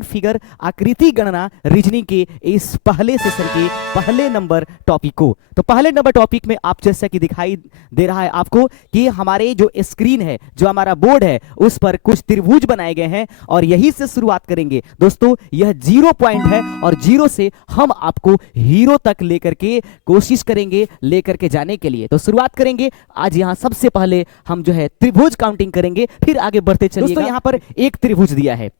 Counting figure आकृति गणना reasoning के इस पहले सेशन के पहले नंबर टॉपिक को। तो पहले नंबर टॉपिक में आप जैसा कि दिखाई दे रहा है आपको कि हमारे जो स्क्रीन है, जो हमारा बोर्ड है, उस पर कुछ त्रिभुज बनाए गए हैं और यही से शुरुआत करेंगे। दोस्तों यह 0 पॉइंट है और 0 से हम आपको हीरो तक लेकर के कोशिश करेंगे लेकर के जाने के लिए। तो शुरुआत करेंगे आज। यहाँ सबसे पहले हम जो है त्रिभुज काउंटिंग करेंगे, फिर आगे बढ़ते चलिए। दोस्तों यहाँ पर एक त्रिभुज दिया है,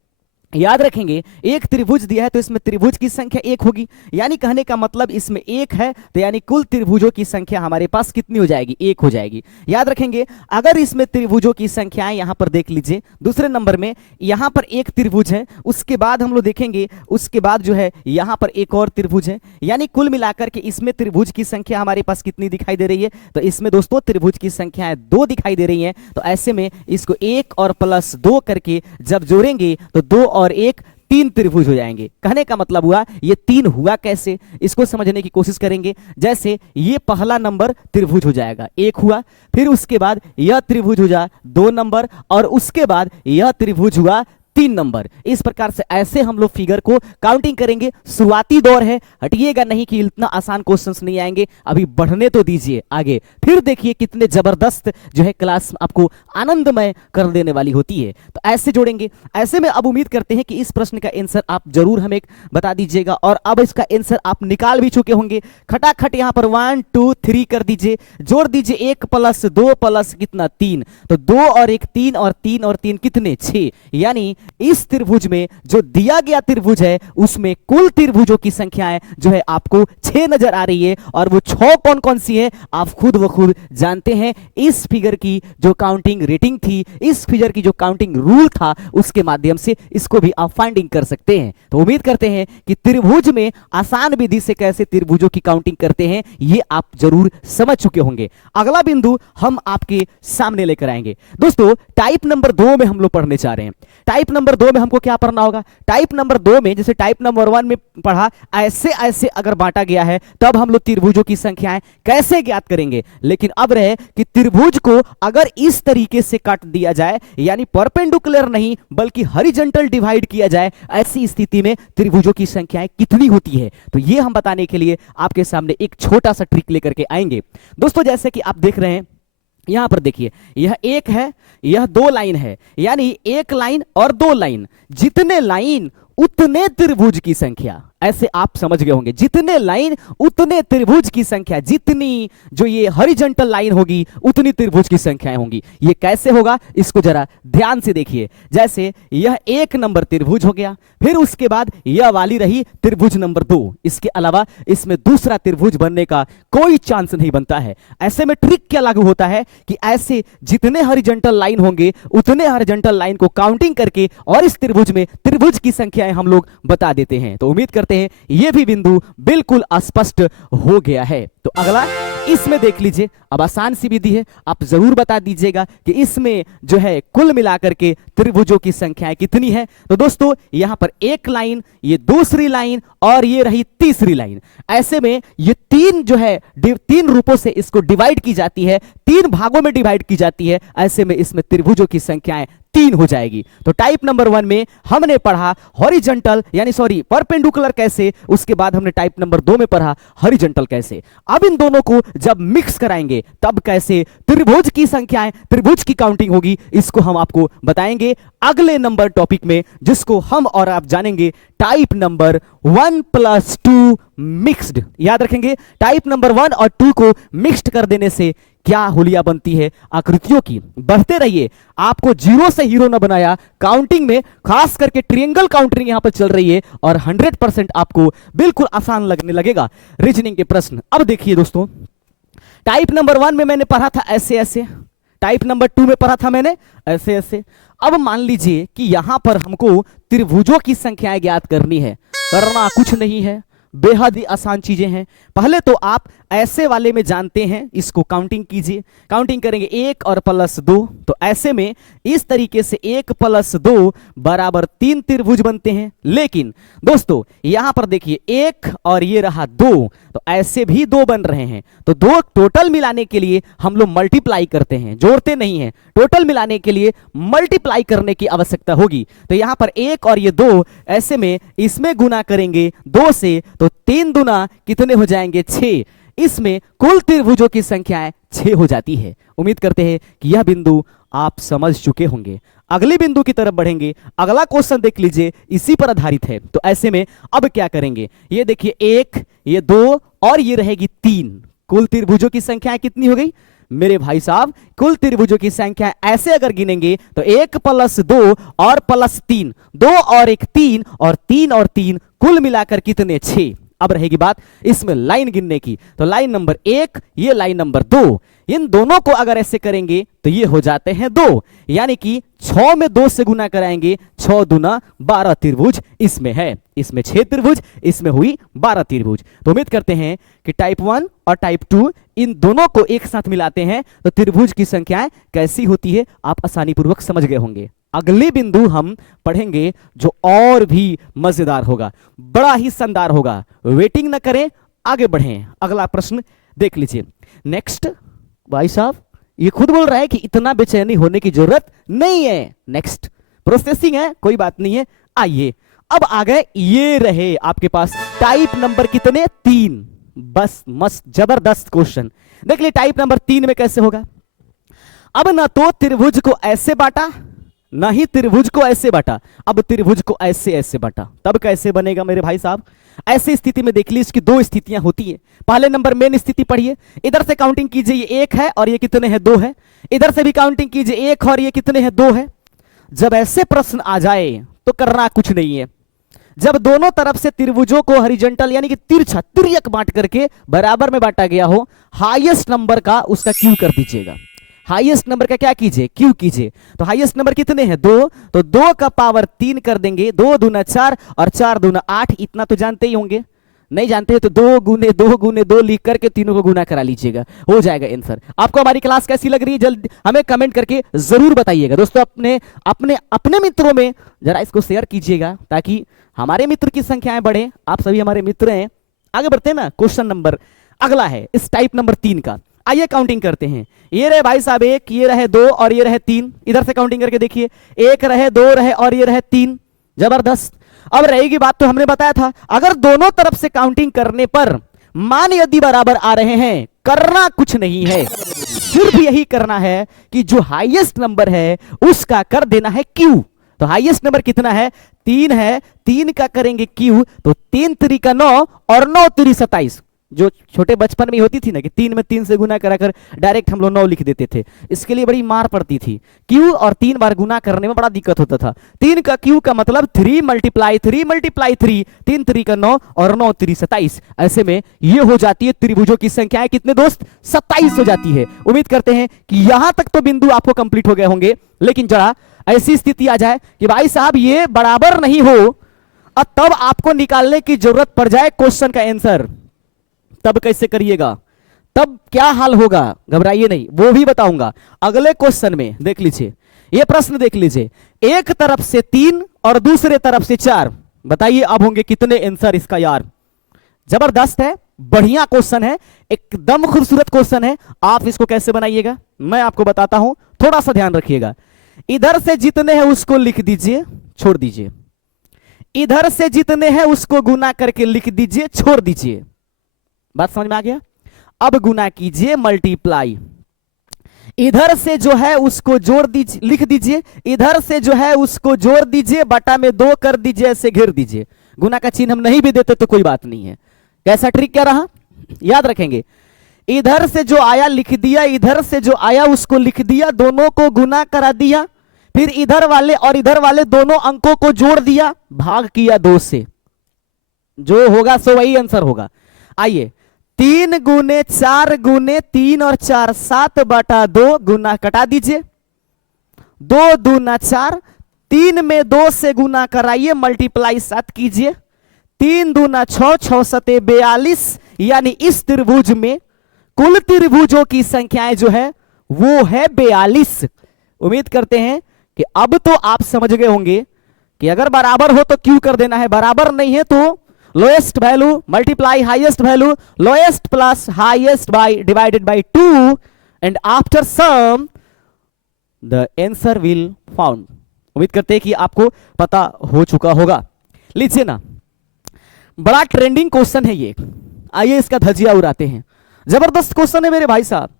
याद रखेंगे एक त्रिभुज दिया है तो इसमें त्रिभुज की संख्या 1 होगी, यानी कहने का मतलब इसमें 1 है तो यानी कुल त्रिभुजों की संख्या हमारे पास कितनी हो जाएगी, 1 हो जाएगी। याद रखेंगे अगर इसमें त्रिभुजों की संख्याएं यहां पर देख लीजिए, दूसरे नंबर में यहां पर एक त्रिभुज है, उसके बाद हम लोग देखेंगे उसके बाद जो है यहां पर एक और त्रिभुज है, यानी कुल मिलाकर के इसमें त्रिभुज की संख्या हमारे पास कितनी दिखाई दे रही है, तो इसमें दोस्तों त्रिभुज की संख्याएं 2 दिखाई दे रही हैं। तो ऐसे में इसको 1 और प्लस 2 करके जब जोड़ेंगे तो 2 और 1 3 त्रिभुज हो जाएंगे। कहने का मतलब हुआ ये 3 हुआ कैसे, इसको समझने की कोशिश करेंगे। जैसे ये पहला नंबर त्रिभुज हो जाएगा, 1 हुआ, फिर उसके बाद यह त्रिभुज हो जा 2 नंबर और उसके बाद यह त्रिभुज हुआ 3 नंबर। इस प्रकार से ऐसे हम लोग फिगर को काउंटिंग करेंगे। शुरुआती दौर है, हटिएगा नहीं कि इतना आसान क्वेश्चंस नहीं आएंगे, अभी बढ़ने तो दीजिए आगे, फिर देखिए कितने जबरदस्त जो है क्लास आपको आनंदमय कर देने वाली होती है। तो ऐसे जोड़ेंगे। ऐसे में अब उम्मीद करते हैं कि इस प्रश्न का आंसर आप जरूर हमें बता दीजिएगा और अब इसका आंसर आप निकाल भी चुके होंगे। खटाखट यहाँ पर 1 2 3 कर दीजिए, जोड़ दीजिए 1 प्लस 2 प्लस कितना 3, तो 2 और 1 3 और 3 और 3 कितने 6, यानी इस त्रिभुज में जो दिया गया त्रिभुज है उसमें कुल त्रिभुजों की संख्याएं जो है आपको 6 नजर आ रही है और वो 6 कौन कौन सी है आप खुद व खुद जानते हैं। इस फिगर की जो काउंटिंग रेटिंग थी, इस फिगर की जो काउंटिंग रूल था, उसके माध्यम से इसको भी आप फाइंडिंग कर सकते हैं। तो उम्मीद करते हैं कि त्रिभुज में आसान विधि से कैसे त्रिभुजों की काउंटिंग करते हैं ये आप जरूर समझ चुके होंगे। अगला बिंदु हम आपके सामने लेकर आएंगे। दोस्तों टाइप नंबर 2 में हम लोग पढ़ने जा रहे हैं। टाइप नंबर 2 में हमको क्या पढ़ना होगा, टाइप नंबर 2 में जैसे टाइप नंबर 1 में पढ़ा ऐसे ऐसे अगर बांटा गया है तब हम लोग त्रिभुजों की संख्याएं कैसे ज्ञात करेंगे। लेकिन अब रहे कि त्रिभुज को अगर इस तरीके से काट दिया जाए, यानी परपेंडिकुलर नहीं बल्कि हॉरिजॉन्टल डिवाइड किया जाए, ऐसी स्थिति में त्रिभुजों की संख्याएं कितनी होती है, तो ये हम बताने के लिए आपके सामने एक छोटा सा ट्रिक लेकर के आएंगे। दोस्तों जैसे कि आप देख रहे हैं यहां पर देखिए, यह 1 है, यह 2 लाइन है, यानी 1 लाइन और 2 लाइन, जितने लाइन उतने त्रिभुज की संख्या। ऐसे आप समझ गए होंगे, जितने लाइन उतने त्रिभुज की संख्या, जितनी जो ये हॉरिजॉन्टल लाइन होगी उतनी त्रिभुज की संख्याएं होंगी। ये कैसे होगा इसको जरा ध्यान से देखिए। जैसे यह 1 नंबर त्रिभुज हो गया, फिर उसके बाद यह वाली रही त्रिभुज नंबर 2, इसके अलावा इसमें दूसरा त्रिभुज बनने का कोई चांस नहीं बनता है। ऐसे में ट्रिक क्या लागू होता है कि ऐसे जितने हॉरिजॉन्टल लाइन होंगे उतने हॉरिजॉन्टल लाइन को काउंटिंग करके और इस त्रिभुज में त्रिभुज की संख्याएं हम लोग बता देते हैं। तो उम्मीद करते हैं यह भी बिंदु बिल्कुल स्पष्ट हो गया है। तो अगला इसमें देख लीजिए, अब आसान सी विधि है, आप जरूर बता दीजिएगा कि इसमें जो है कुल मिलाकर के त्रिभुजों की संख्याएं कितनी है। तो दोस्तों यहां पर 1 लाइन, ये दूसरी लाइन और ये रही तीसरी लाइन। ऐसे में ये 3 जो है 3 रूपों से इसको डिवाइड की जाती है, 3 भागों में डिवाइड की जाती है। ऐसे में इसमें त्रिभुजों की संख्याएं 3 हो जाएगी। तो टाइप नंबर 1 में हमने पढ़ा हॉरिजॉन्टल यानी सॉरी परपेंडिकुलर कैसे, उसके बाद हमने टाइप नंबर 2 में पढ़ा हॉरिजॉन्टल कैसे। अब इन दोनों को जब मिक्स कराएंगे तब कैसे त्रिभुज की संख्याएं, त्रिभुज की काउंटिंग होगी, इसको हम आपको बताएंगे अगले नंबर टॉपिक में, जिसको हम और आप जानेंगे टाइप नंबर 1 + 2 मिक्स्ड। याद रखेंगे टाइप नंबर 1 और 2 को मिक्स्ड कर देने से क्या हुलिया बनती है आकृतियों की। बढ़ते रहिए, आपको 0 से हीरो न बनाया, काउंटिंग में खास करके ट्रायंगल काउंटिंग यहां पर चल रही है और 100% आपको बिल्कुल आसान लगने लगेगा रीजनिंग के प्रश्न। अब देखिए दोस्तों, टाइप नंबर 1 में मैंने पढ़ा था ऐसे ऐसे, टाइप नंबर 2 में पढ़ा था मैंने ऐसे ऐसे। अब मान लीजिए कि यहां पर हमको त्रिभुजों की संख्याएं ज्ञात करनी है, करना कुछ नहीं है, बेहद ही आसान चीजें हैं। पहले तो आप ऐसे वाले में जानते हैं, इसको काउंटिंग कीजिए, काउंटिंग करेंगे 1 और +2, तो ऐसे में इस तरीके से 1 + 2 बराबर 3 त्रिभुज बनते हैं। लेकिन दोस्तों यहां पर देखिए 1 और ये रहा 2, तो ऐसे भी 2 बन रहे हैं। तो 2 टोटल मिलाने के लिए हम लोग मल्टीप्लाई करते हैं, जोड़ते नहीं हैं। टोटल मिलाने के लिए मल्टीप्लाई करने की आवश्यकता होगी। तो यहां पर 1 और ये 2, ऐसे में इसमें गुना करेंगे 2 से, तो 3 दूना कितने हो जाएंगे 6। इसमें कुल त्रिभुजों की संख्याएं 6 हो जाती है। उम्मीद करते हैं कि यह बिंदु आप समझ चुके होंगे। अगले बिंदु की तरफ बढ़ेंगे। अगला क्वेश्चन देख लीजिए, इसी पर आधारित है। तो ऐसे में अब क्या करेंगे, ये देखिए 1, ये 2 और ये रहेगी 3। कुल त्रिभुजों की संख्याएं कितनी हो गई मेरे भाई साहब? कुल त्रिभुजों की संख्या ऐसे अगर गिनेंगे तो 1 + 2 और +3, 2 और 1 3 और 3 और 3 कुल मिलाकर कितने 6। अब रहेगी बात इसमें लाइन गिनने की। तो लाइन नंबर 1, ये लाइन नंबर 2, इन दोनों को अगर ऐसे करेंगे तो ये हो जाते हैं 2, यानी कि 6 में 2 से गुना कराएंगे, 6 दूना 12 त्रिभुज इसमें है। इसमें 6 त्रिभुज, इसमें हुई 12 त्रिभुज। तो उम्मीद करते हैं कि टाइप 1 और टाइप 2 इन दोनों को एक साथ मिलाते हैं तो त्रिभुज की संख्याएं कैसी होती है आप आसानी पूर्वक समझ गए होंगे। अगले बिंदु हम पढ़ेंगे जो और भी मजेदार होगा, बड़ा ही शानदार होगा। वेटिंग न करें, आगे बढ़ें। अगला प्रश्न देख लीजिए। नेक्स्ट भाई साहब ये खुद बोल रहा है कि इतना बेचैनी होने की जरूरत नहीं है। नेक्स्ट प्रोसेसिंग है, कोई बात नहीं है। आइए अब आ गए, ये रहे आपके पास टाइप नंबर कितने 3। बस मस्त जबरदस्त क्वेश्चन देख लीजिए। टाइप नंबर 3 में कैसे होगा? अब ना तो त्रिभुज को ऐसे बांटा, ना ही त्रिभुज को ऐसे बांटा, अब त्रिभुज को ऐसे ऐसे बांटा। तब कैसे बनेगा मेरे भाई साहब? ऐसी स्थिति में देख लीजिए इसकी 2 स्थितियां होती है। पहले नंबर मेन स्थिति पढ़िए, इधर से काउंटिंग कीजिए, ये 1 है और ये कितने हैं 2 है। इधर से भी काउंटिंग कीजिए 1 और ये कितने हैं 2 है। जब ऐसे प्रश्न आ जाए तो करना कुछ नहीं है। जब दोनों तरफ से त्रिभुजों को हॉरिजॉन्टल यानी कि तिरछा तिर्यक बांट करके बराबर में बांटा गया हो, हाईएस्ट नंबर का उसका क्यू कर दीजिएगा। हाईएस्ट नंबर का क्या कीजिए? क्यू कीजिए। तो हाईएस्ट नंबर कितने हैं 2, तो 2 का पावर 3 कर देंगे। 2 दूना 4 और 4 दूना 8, इतना तो जानते ही होंगे। नहीं जानते हैं तो 2 गुने 2 गुने 2 लिख करके तीनों को गुना करा लीजिएगा, हो जाएगा आंसर। आपको हमारी क्लास कैसी लग रही है जल्द हमें कमेंट करके जरूर बताइएगा। दोस्तों अपने अपने अपने मित्रों में जरा इसको शेयर कीजिएगा ताकि हमारे मित्र की संख्याएं बढ़े। आप सभी हमारे मित्र हैं। आगे बढ़ते हैं ना। क्वेश्चन नंबर अगला है इस टाइप नंबर 3 का। आइए काउंटिंग करते हैं। ये रहे भाई साहब 1, ये रहे 2 और ये रहे 3। इधर से काउंटिंग करके देखिए 1 रहे 2 रहे और ये रहे 3। जबरदस्त। अब रहेगी बात, तो हमने बताया था अगर दोनों तरफ से काउंटिंग करने पर मान यदि बराबर आ रहे हैं, करना कुछ नहीं है, सिर्फ यही करना है कि जो हाईएस्ट नंबर है उसका कर देना है क्यू। तो हाईएस्ट नंबर कितना है? 3 है, 3 का करेंगे क्यू, तो 3 3 का 9 और 9 3 27। जो छोटे बचपन में होती थी ना कि 3 में 3 से गुना कराकर डायरेक्ट हम लोग 9 लिख देते थे, इसके लिए बड़ी मार पड़ती थी। क्यू और 3 बार गुना करने में बड़ा दिक्कत होता था। 3 का क्यू का मतलब 3 × 3 × 3, 3 3 का 9 और 9 3 27। ऐसे में ये हो जाती है त्रिभुजों की संख्याएं कितने दोस्त? 27 हो जाती है। उम्मीद करते हैं कि यहां तक तो बिंदु आपको कंप्लीट हो गए होंगे। लेकिन जरा ऐसी स्थिति आ जाए कि भाई साहब ये बराबर नहीं हो और तब आपको निकालने की जरूरत पड़ जाए क्वेश्चन का आंसर, तब कैसे करिएगा? तब क्या हाल होगा? घबराइए नहीं, वो भी बताऊंगा अगले क्वेश्चन में। देख लीजिए ये प्रश्न देख लीजिए, एक तरफ से 3 और दूसरे तरफ से 4। बताइए अब होंगे कितने आंसर इसका? यार जबरदस्त है, बढ़िया क्वेश्चन है, एकदम खूबसूरत क्वेश्चन है। आप इसको कैसे बनाइएगा मैं आपको बताता हूं, थोड़ा सा ध्यान रखिएगा। इधर से जितने हैं उसको लिख दीजिए, छोड़ दीजिए। इधर से जितने हैं उसको गुना करके लिख दीजिए, छोड़ दीजिए। बात समझ में आ गया? अब गुना कीजिए, मल्टीप्लाई। इधर से जो है उसको जोड़ दीजिए, लिख दीजिए। इधर से जो है उसको जोड़ दीजिए, बटा में 2 कर दीजिए, ऐसे घेर दीजिए। गुना का चिन्ह हम नहीं भी देते तो कोई बात नहीं है। कैसा ट्रिक क्या रहा याद रखेंगे। इधर से जो आया लिख दिया, इधर से जो आया उसको लिख दिया, दोनों को गुना करा दिया, फिर इधर वाले और इधर वाले दोनों अंकों को जोड़ दिया, भाग किया 2 से। जो होगा सो वही आंसर होगा। आइए 3 गुने 4 गुने 3 और 4 7/2 गुना कटा दीजिए। 2 दूना 4, 3 में 2 से गुना कराइए, मल्टीप्लाई 7 कीजिए। 3 दूना 6, 6 सते 42, यानी इस त्रिभुज में कुल त्रिभुजों की संख्याएं जो है वो है 42। उम्मीद करते हैं कि अब तो आप समझ गए होंगे कि अगर बराबर हो तो क्यू कर देना है, बराबर नहीं है तो lowest value multiply highest value, lowest plus highest by divided by 2 and after sum the answer will found. उम्मीद करते हैं कि आपको पता हो चुका होगा। लीजिए ना, बड़ा ट्रेंडिंग क्वेश्चन है ये, आइए इसका धजिया उड़ाते हैं। जबरदस्त क्वेश्चन है मेरे भाई साहब,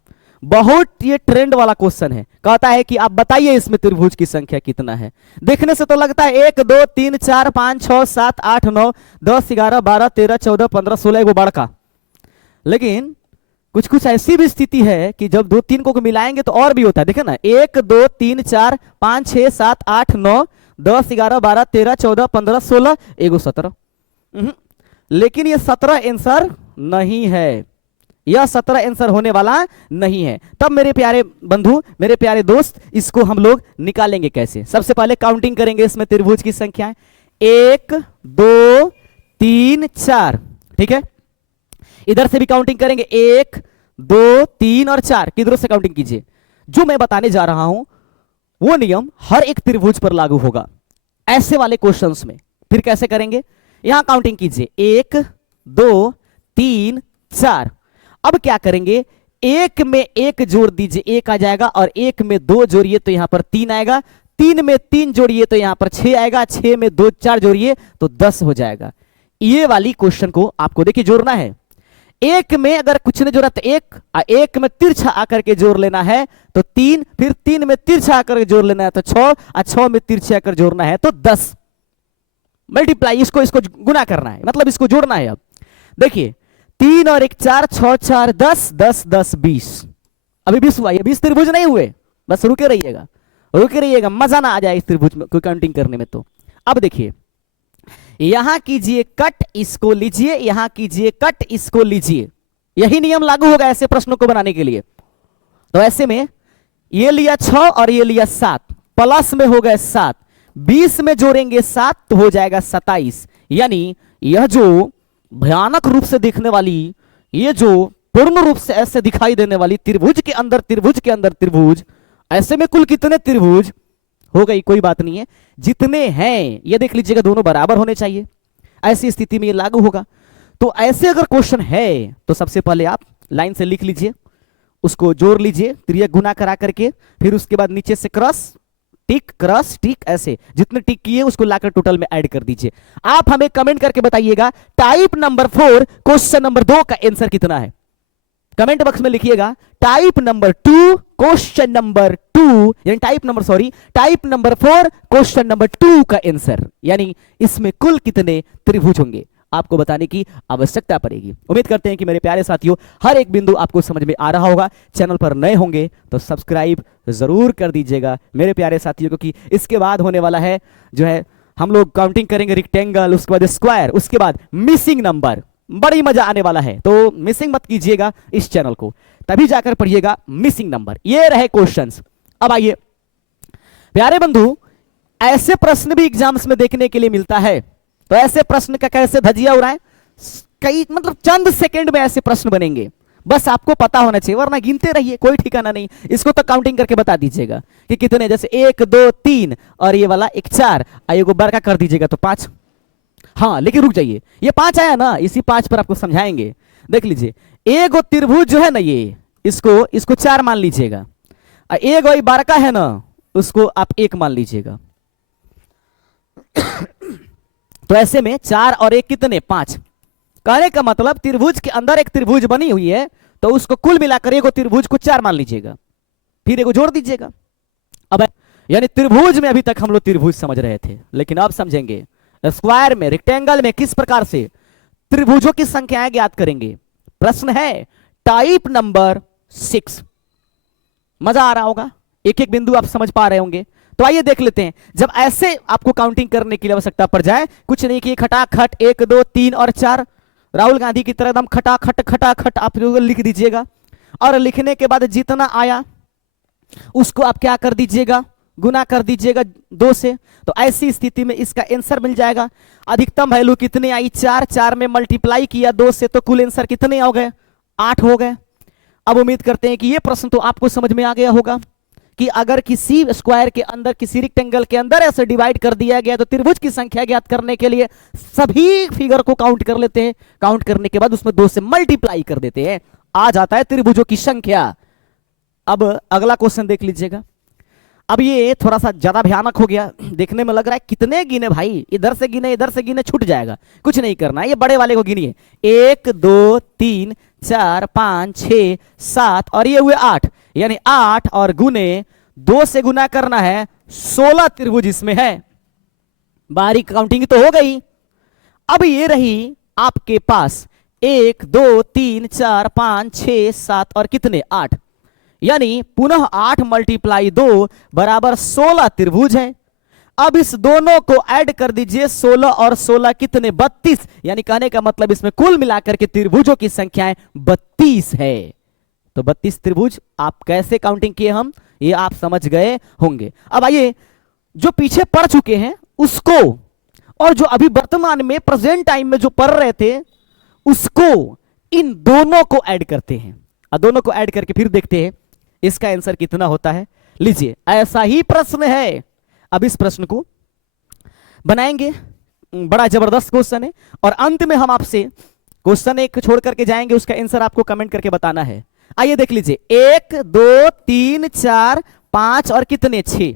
बहुत ये ट्रेंड वाला क्वेश्चन है। कहता है कि आप बताइए इसमें त्रिभुज की संख्या कितना है। देखने से तो लगता है 1 2 3 4 5 6 7 8 9 10 11 12 13 14 15 16 एगो बड़का, लेकिन कुछ कुछ ऐसी भी स्थिति है कि जब 2 3 को मिलाएंगे तो और भी होता है। देखे ना, 1 2 3 4 5 6 7 8 9 10 11 12 13 14 15 16 एगो 17। लेकिन ये 17 आंसर नहीं है, यह 17 आंसर होने वाला नहीं है। तब मेरे प्यारे बंधु, मेरे प्यारे दोस्त, इसको हम लोग निकालेंगे कैसे? सबसे पहले काउंटिंग करेंगे इसमें त्रिभुज की संख्याएं, 1 2 3 4, ठीक है। इधर से भी काउंटिंग करेंगे 1 2 3 और 4, किधरों से काउंटिंग कीजिए। जो मैं बताने जा रहा हूं वो नियम हर एक त्रिभुज पर लागू होगा ऐसे वाले क्वेश्चंस में। फिर कैसे करेंगे? यहां काउंटिंग कीजिए 1 2 3 4। अब क्या करेंगे, एक में एक जोड़ दीजिए, 1 आ जाएगा, और 1 में 2 जोड़िए तो यहां पर 3 आएगा, 3 में 3 जोड़िए तो यहां पर 6 आएगा, 6 में 2 4 जोड़िए तो 10 हो जाएगा। ये वाली क्वेश्चन को आपको देखिए जोड़ना है। एक में अगर कुछ नहीं जोड़ा तो एक में तिरछा आकर के जोड़ लेना है तो 3, फिर 3 में तिरछा आकर के जोड़ लेना है तो 6, और 6 में तिरछा आकर जोड़ना है तो 10। मल्टीप्लाई, इसको गुना करना है, मतलब इसको जोड़ना है। अब देखिए 3 और 1 4, 6 4 10 10 10 20। अभी 20 हुआ, ये 20 त्रिभुज नहीं हुए, बस रुके रहिएगा, मजा ना आ जाए इस त्रिभुज में कोई काउंटिंग करने में। तो अब देखिए, यहां कीजिए कट, इसको लीजिए, यहां कीजिए कट, इसको लीजिए। यही नियम लागू होगा ऐसे प्रश्नों को बनाने के लिए। तो ऐसे में ये लिया 6 और ये लिया 7, प्लस में हो गए 7, 20 में जोड़ेंगे 7 तो हो जाएगा 27। यानी यह जो भयानक रूप से दिखने वाली, ये जो पूर्ण रूप से ऐसे दिखाई देने वाली त्रिभुज के अंदर त्रिभुज, ऐसे में कुल कितने त्रिभुज हो गई? कोई बात नहीं है, जितने हैं ये देख लीजिएगा, दोनों बराबर होने चाहिए। ऐसी स्थिति में ये लागू होगा। तो ऐसे अगर क्वेश्चन है तो सबसे पहले आप लाइन से लिख लीजिए, उसको जोड़ लीजिए त्रियक गुना करा करके, फिर उसके बाद नीचे से क्रॉस टिक, ऐसे जितने टिक किए उसको लाकर टोटल में ऐड कर दीजिए। आप हमें कमेंट करके बताइएगा टाइप नंबर 4 क्वेश्चन नंबर 2 का आंसर कितना है। कमेंट बॉक्स में लिखिएगा टाइप नंबर 2 क्वेश्चन नंबर 2, यानी टाइप नंबर 4 क्वेश्चन नंबर 2 का आंसर, यानी इसमें कुल कितने त्रिभुज होंगे आपको बताने की आवश्यकता पड़ेगी। उम्मीद करते हैं कि मेरे प्यारे साथियों हर एक बिंदु आपको समझ में आ रहा होगा। चैनल पर नए होंगे तो सब्सक्राइब जरूर कर दीजिएगा मेरे प्यारे साथियों, क्योंकि इसके बाद होने वाला है जो है हम लोग काउंटिंग करेंगे रेक्टेंगल, उसके बाद स्क्वायर, उसके बाद मिसिंग नंबर। बड़ी मजा आने वाला है, तो मिसिंग मत कीजिएगा इस चैनल को, तभी जाकर पढ़िएगा मिसिंग नंबर। ये रहे क्वेश्चंस। अब आइए प्यारे बंधु, ऐसे प्रश्न भी एग्जाम्स में देखने के लिए मिलता है, तो ऐसे प्रश्न का कैसे धजिया उड़ाएं? कई मतलब चंद सेकंड में ऐसे प्रश्न बनेंगे, बस आपको पता होना चाहिए, वरना गिनते रहिए कोई ठिकाना नहीं। इसको तो काउंटिंग करके बता दीजिएगा कि कितने, जैसे 1 2 3 और ये वाला 1 4, आइए को बड़का कर दीजिएगा तो 5। हाँ लेकिन रुक जाइए, ये 5 आया ना, इसी 5 पर आपको समझाएंगे। देख लीजिए, एक त्रिभुज जो है ना, ये इसको 4 मान लीजिएगा, एक और बड़का है ना उसको आप 1 मान लीजिएगा। तो ऐसे में 4 और 1 कितने? 5। कहने का मतलब त्रिभुज के अंदर एक त्रिभुज बनी हुई है, तो उसको कुल मिलाकर एक त्रिभुज को 4 मान लीजिएगा, फिर एक जोड़ दीजिएगा। अब यानी त्रिभुज में अभी तक हम लोग त्रिभुज समझ रहे थे, लेकिन अब समझेंगे स्क्वायर में, रेक्टेंगल में किस प्रकार से त्रिभुजों की संख्याएं ज्ञात करेंगे। प्रश्न है टाइप नंबर 6। मजा आ रहा होगा, एक एक बिंदु आप समझ पा रहे होंगे। तो आइए देख लेते हैं, जब ऐसे आपको काउंटिंग करने की आवश्यकता पड़ जाए, कुछ नहीं कि खटाखट 1 2 3 और 4, राहुल गांधी की तरह एकदम खटाखट आप लिख दीजिएगा, और लिखने के बाद जितना आया उसको आप क्या कर दीजिएगा, गुना कर दीजिएगा 2 से, तो ऐसी स्थिति में इसका आंसर मिल जाएगा। अधिकतम वैल्यू कितने आई? 4, 4 में मल्टीप्लाई किया 2 से, तो कुल आंसर कितने हो गए? 8 हो गए। अब उम्मीद करते हैं कि ये प्रश्न तो आपको समझ में आ गया होगा कि अगर किसी स्क्वायर के अंदर, किसी रेक्टेंगल के अंदर ऐसे डिवाइड कर दिया गया तो त्रिभुज की संख्या ज्ञात करने के लिए सभी फिगर को काउंट कर लेते हैं, काउंट करने के बाद उसमें 2 से मल्टीप्लाई कर देते हैं, आ जाता है त्रिभुजों की संख्या। अब अगला क्वेश्चन देख लीजिएगा। अब ये थोड़ा सा ज्यादा भयानक हो गया, देखने में लग रहा है कितने गिने भाई, इधर से गिने इधर से गिने, छूट जाएगा। कुछ नहीं करना है, ये बड़े वाले को गिनिए। 1 2 3 4 5 6 7 और ये हुए 8, यानी 8 और गुने 2 से गुना करना है। 16 त्रिभुज इसमें है। बारीक काउंटिंग तो हो गई। अब ये रही आपके पास 1 2 3 4 5 6 7 और कितने? 8, यानी पुनः 8 मल्टीप्लाई 2 बराबर 16 त्रिभुज है। अब इस दोनों को ऐड कर दीजिए, 16 और 16 कितने? 32, यानी कहने का मतलब इसमें कुल मिलाकर के त्रिभुजों की संख्याएं 32 है। तो 32 त्रिभुज आप कैसे काउंटिंग किए हम, ये आप समझ गए होंगे। अब आइए जो पीछे पढ़ चुके हैं उसको और जो अभी वर्तमान में प्रेजेंट टाइम में जो पढ़ रहे थे उसको, इन दोनों को ऐड करते हैं। दोनों को ऐड करके फिर देखते हैं इसका आंसर कितना होता है। लीजिए, ऐसा ही प्रश्न है। अब इस प्रश्न को बनाएंगे, बड़ा जबरदस्त क्वेश्चन है, और अंत में हम आपसे क्वेश्चन एक छोड़ करके जाएंगे, उसका आंसर आपको कमेंट करके बताना है। आइए देख लीजिए, 1 2 3 4 5 और कितने? 6।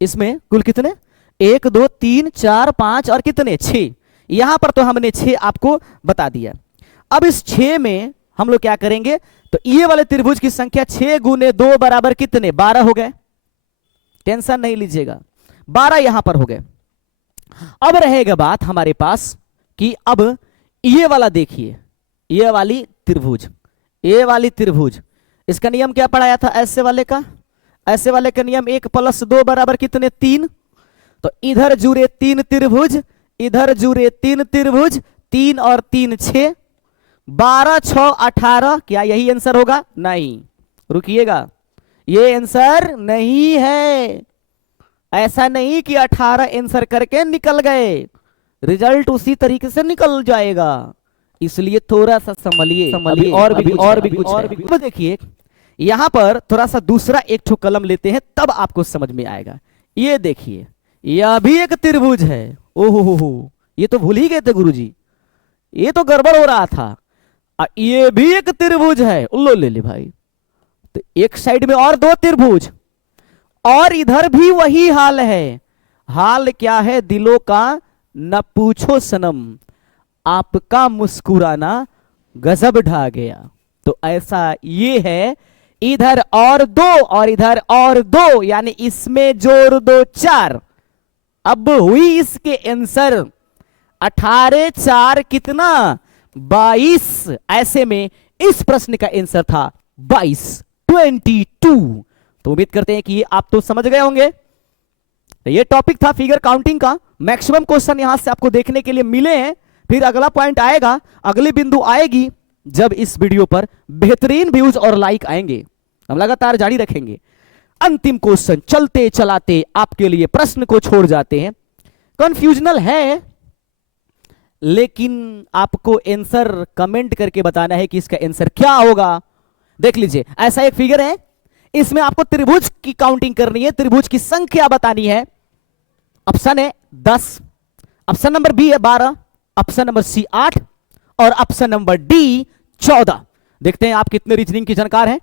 इसमें कुल कितने? 1 2 3 4 5 और कितने? 6। यहां पर तो हमने 6 आपको बता दिया। अब इस 6 में हम लोग क्या करेंगे, तो ये वाले त्रिभुज की संख्या 6 गुने 2 बराबर कितने? 12 हो गए। टेंशन नहीं लीजिएगा, 12 यहां पर हो गए। अब रहेगा बात हमारे पास कि अब ये वाला देखिए, ये वाली त्रिभुज, ये वाली त्रिभुज, इसका नियम क्या पढ़ाया था ऐसे वाले का? ऐसे वाले का नियम 1 + 2 बराबर कितने? 3। तो इधर जुड़े 3 त्रिभुज, इधर जुड़े 3 त्रिभुज, 3 और 3 6, 12 6 18। क्या यही आंसर होगा? नहीं, रुकिएगा, ये आंसर नहीं है। ऐसा नहीं कि 18 आंसर करके निकल गए, रिजल्ट उसी तरीके से निकल जाएगा, इसलिए थोड़ा सा संभलिए। और भी कुछ देखिए, यहां पर थोड़ा सा दूसरा एक ठो कलम लेते हैं, तब आपको समझ में आएगा। ये देखिए, यह भी एक त्रिभुज है। ओहो हो, ये तो भूल ही गए थे गुरुजी, ये तो गड़बड़ हो रहा था। ये भी एक त्रिभुज है, उल्लो ले ले भाई। तो एक साइड में और 2 त्रिभुज, और इधर भी वही हाल है। हाल क्या है दिलों का? न पूछो सनम, आपका मुस्कुराना गजब ढा गया। तो ऐसा ये है, इधर और 2 और इधर और 2, यानी इसमें जोड़ दो 4। अब हुई इसके आंसर 18 4 कितना? 22। ऐसे में इस प्रश्न का आंसर था 22, 22। तो उम्मीद करते हैं कि आप तो समझ गए होंगे। ये टॉपिक था फिगर काउंटिंग का। मैक्सिमम क्वेश्चन यहां से आपको देखने के लिए मिले हैं। फिर अगला पॉइंट आएगा, अगली बिंदु आएगी जब इस वीडियो पर बेहतरीन व्यूज और लाइक आएंगे। हम लगातार जारी रखेंगे। अंतिम क्वेश्चन चलते चलाते आपके लिए प्रश्न को छोड़ जाते हैं। कंफ्यूजनल है, लेकिन आपको आंसर कमेंट करके बताना है कि इसका आंसर क्या होगा। देख लीजिए, ऐसा एक फिगर है, इसमें आपको त्रिभुज की काउंटिंग करनी है, त्रिभुज की संख्या बतानी है। ऑप्शन है 10, ऑप्शन नंबर बी है 12, ऑप्शन नंबर सी 8 और ऑप्शन नंबर डी 14। देखते हैं आप कितने रीजनिंग के जानकार हैं,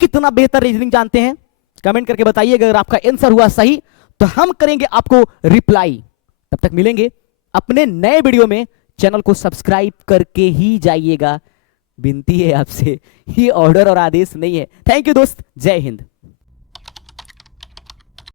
कितना बेहतर रीजनिंग जानते हैं। कमेंट करके बताइए। अगर आपका आंसर हुआ सही तो हम करेंगे आपको रिप्लाई। तब तक मिलेंगे अपने नए वीडियो में। चैनल को सब्सक्राइब करके ही जाइएगा, विनती है आपसे, ये ऑर्डर और आदेश नहीं है। थैंक यू दोस्त, जय हिंद।